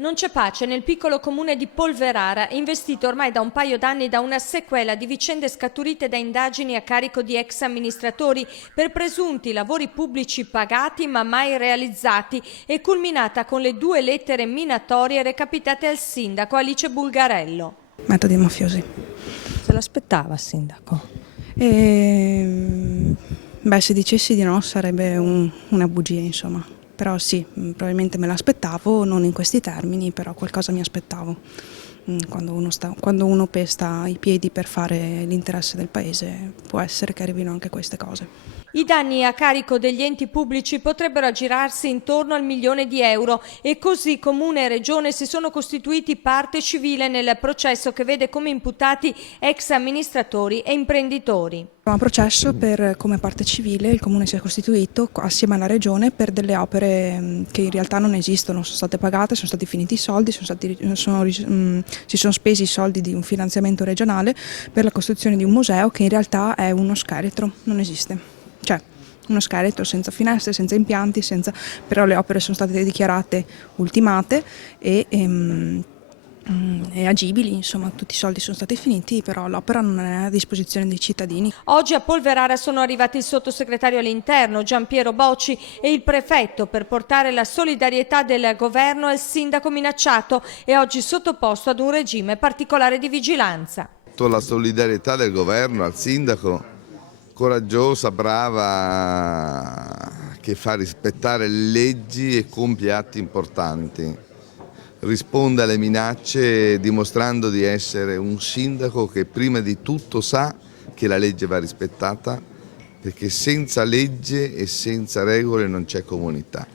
Non c'è pace nel piccolo comune di Polverara, investito ormai da un paio d'anni da una sequela di vicende scaturite da indagini a carico di ex amministratori per presunti lavori pubblici pagati ma mai realizzati e culminata con le 2 lettere minatorie recapitate al sindaco Alice Bulgarello. Metodi mafiosi. Se l'aspettava il sindaco? Se dicessi di no sarebbe una bugia, insomma. Però sì, probabilmente me l'aspettavo, non in questi termini, però qualcosa mi aspettavo. Quando uno pesta i piedi per fare l'interesse del paese, può essere che arrivino anche queste cose. I danni a carico degli enti pubblici potrebbero aggirarsi intorno al €1.000.000 e così Comune e Regione si sono costituiti parte civile nel processo che vede come imputati ex amministratori e imprenditori. È un processo per come parte civile il Comune si è costituito assieme alla Regione per delle opere che in realtà non esistono, sono state pagate, sono stati finiti i soldi, si sono spesi i soldi di un finanziamento regionale per la costruzione di un museo che in realtà è uno scheletro, non esiste. Cioè, uno scheletro senza finestre, senza impianti, però le opere sono state dichiarate ultimate e agibili, insomma tutti i soldi sono stati finiti, però l'opera non è a disposizione dei cittadini. Oggi a Polverara sono arrivati il sottosegretario all'interno Giampiero Bocci e il prefetto per portare la solidarietà del governo al sindaco minacciato e oggi sottoposto ad un regime particolare di vigilanza. La solidarietà del governo al sindaco, coraggiosa, brava, che fa rispettare le leggi e compie atti importanti. Risponde alle minacce dimostrando di essere un sindaco che prima di tutto sa che la legge va rispettata, perché senza legge e senza regole non c'è comunità.